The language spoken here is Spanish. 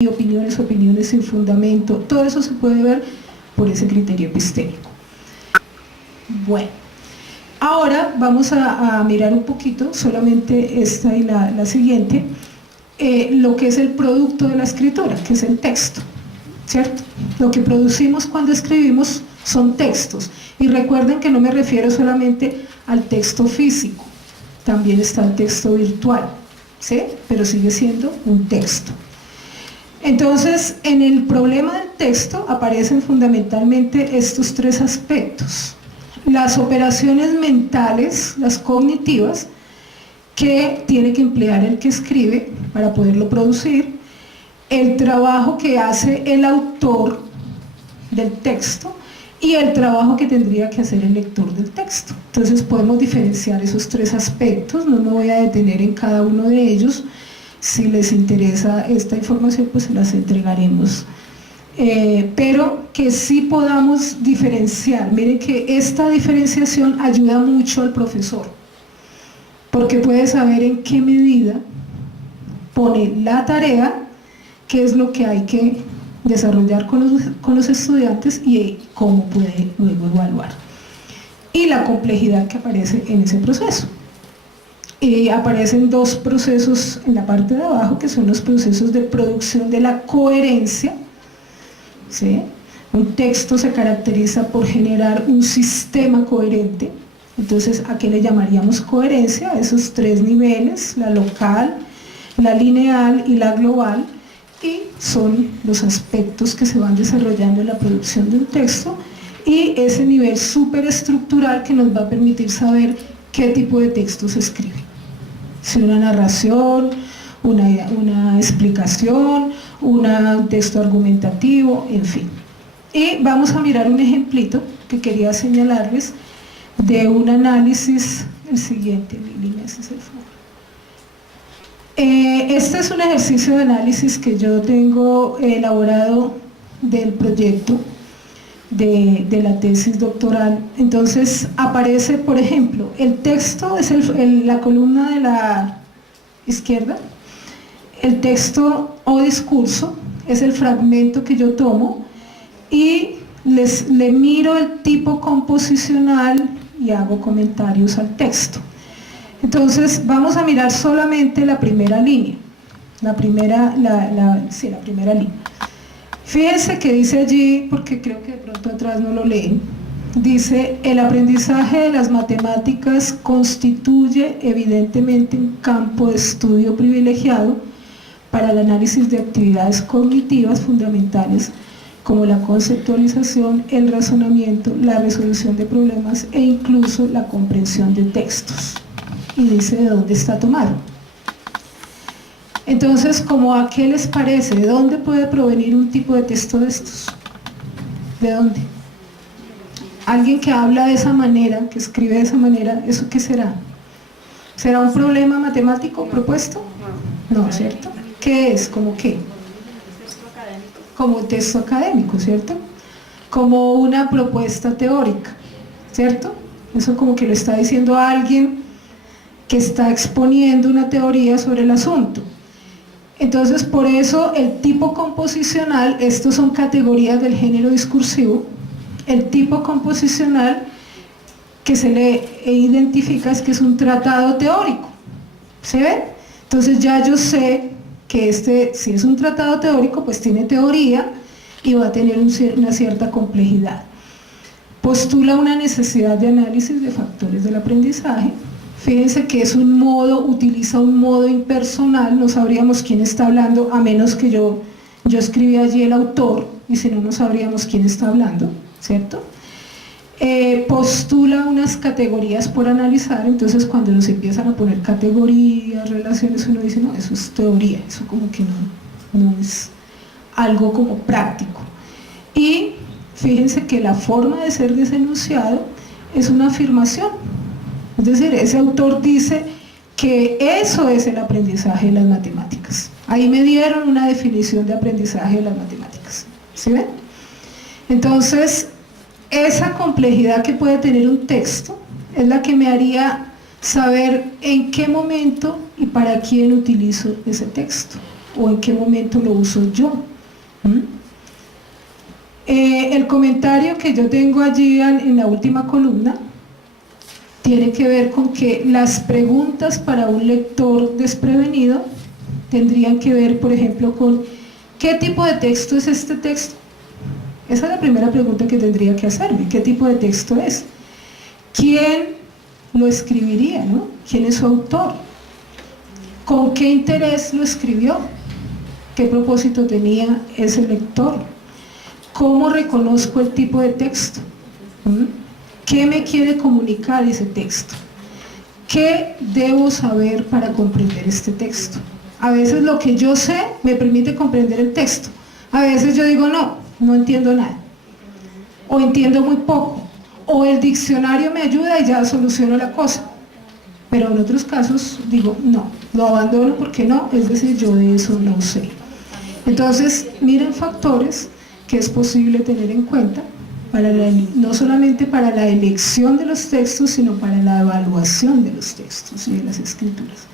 y opiniones sin fundamento, todo eso se puede ver por ese criterio epistémico. Bueno, ahora vamos a mirar un poquito, solamente esta y la siguiente, lo que es el producto de la escritura, que es el texto, ¿cierto? Lo que producimos cuando escribimos son textos, y recuerden que no me refiero solamente al texto físico, también está el texto virtual, ¿sí? Pero sigue siendo un texto. Entonces, en el problema del texto aparecen fundamentalmente estos tres aspectos: las operaciones mentales, las cognitivas, que tiene que emplear el que escribe para poderlo producir, el trabajo que hace el autor del texto y el trabajo que tendría que hacer el lector del texto. Entonces podemos diferenciar esos tres aspectos, no me voy a detener en cada uno de ellos. Si les interesa esta información, pues se las entregaremos, pero que sí podamos diferenciar. Miren que esta diferenciación ayuda mucho al profesor, porque puede saber en qué medida pone la tarea, qué es lo que hay que desarrollar con los estudiantes y cómo puede luego evaluar, y la complejidad que aparece en ese proceso. Aparecen dos procesos en la parte de abajo, que son los procesos de producción de la coherencia, ¿sí? Un texto se caracteriza por generar un sistema coherente. Entonces, ¿a qué le llamaríamos coherencia? A esos tres niveles: la local, la lineal y la global, y son los aspectos que se van desarrollando en la producción de un texto, y ese nivel superestructural que nos va a permitir saber qué tipo de texto se escribe. Si una narración, una explicación, un texto argumentativo, en fin. Y vamos a mirar un ejemplito que quería señalarles de un análisis, el siguiente, Lili, me haces el favor. Este es un ejercicio de análisis que yo tengo elaborado del proyecto de la tesis doctoral. Entonces aparece, por ejemplo, el texto es la columna de la izquierda, el texto o discurso es el fragmento que yo tomo y le miro el tipo composicional y hago comentarios al texto. Entonces vamos a mirar solamente la primera línea, la primera línea. Fíjense que dice allí, porque creo que de pronto atrás no lo leen, dice: el aprendizaje de las matemáticas constituye evidentemente un campo de estudio privilegiado para el análisis de actividades cognitivas fundamentales como la conceptualización, el razonamiento, la resolución de problemas e incluso la comprensión de textos. Y dice de dónde está tomado. Entonces, ¿a qué les parece? ¿De dónde puede provenir un tipo de texto de estos? ¿De dónde? Alguien que habla de esa manera, que escribe de esa manera, ¿eso qué será? ¿Será un problema matemático propuesto? No, ¿cierto? ¿Qué es? ¿Cómo qué? Como un texto académico, ¿cierto? Como una propuesta teórica, ¿cierto? Eso como que lo está diciendo alguien que está exponiendo una teoría sobre el asunto. Entonces, por eso el tipo composicional, estos son categorías del género discursivo, el tipo composicional que se le identifica es que es un tratado teórico, ¿se ve? Entonces ya yo sé que si es un tratado teórico, pues tiene teoría y va a tener una cierta complejidad. Postula una necesidad de análisis de factores del aprendizaje. Fíjense que es utiliza un modo impersonal, no sabríamos quién está hablando, a menos que yo escribí allí el autor, y si no, no sabríamos quién está hablando, ¿cierto? Postula unas categorías por analizar. Entonces cuando nos empiezan a poner categorías, relaciones, uno dice: no, eso es teoría, eso como que no es algo como práctico. Y fíjense que la forma de ser de ese enunciado es una afirmación. Es decir, ese autor dice que eso es el aprendizaje de las matemáticas. Ahí me dieron una definición de aprendizaje de las matemáticas. ¿Sí ven? Entonces, esa complejidad que puede tener un texto es la que me haría saber en qué momento y para quién utilizo ese texto, o en qué momento lo uso yo. El comentario que yo tengo allí en la última columna tiene que ver con que las preguntas para un lector desprevenido tendrían que ver, por ejemplo, con ¿qué tipo de texto es este texto? Esa es la primera pregunta que tendría que hacerme. ¿Qué tipo de texto es? ¿Quién lo escribiría, ¿no? ¿Quién es su autor? ¿Con qué interés lo escribió? ¿Qué propósito tenía ese lector? ¿Cómo reconozco el tipo de texto? ¿Qué me quiere comunicar ese texto? ¿Qué debo saber para comprender este texto? A veces lo que yo sé me permite comprender el texto. A veces yo digo, no entiendo nada. O entiendo muy poco. O el diccionario me ayuda y ya soluciono la cosa. Pero en otros casos digo, no, lo abandono porque no, es decir, yo de eso no sé. Entonces, miren factores que es posible tener en cuenta, no solamente para la elección de los textos, sino para la evaluación de los textos y de las escrituras.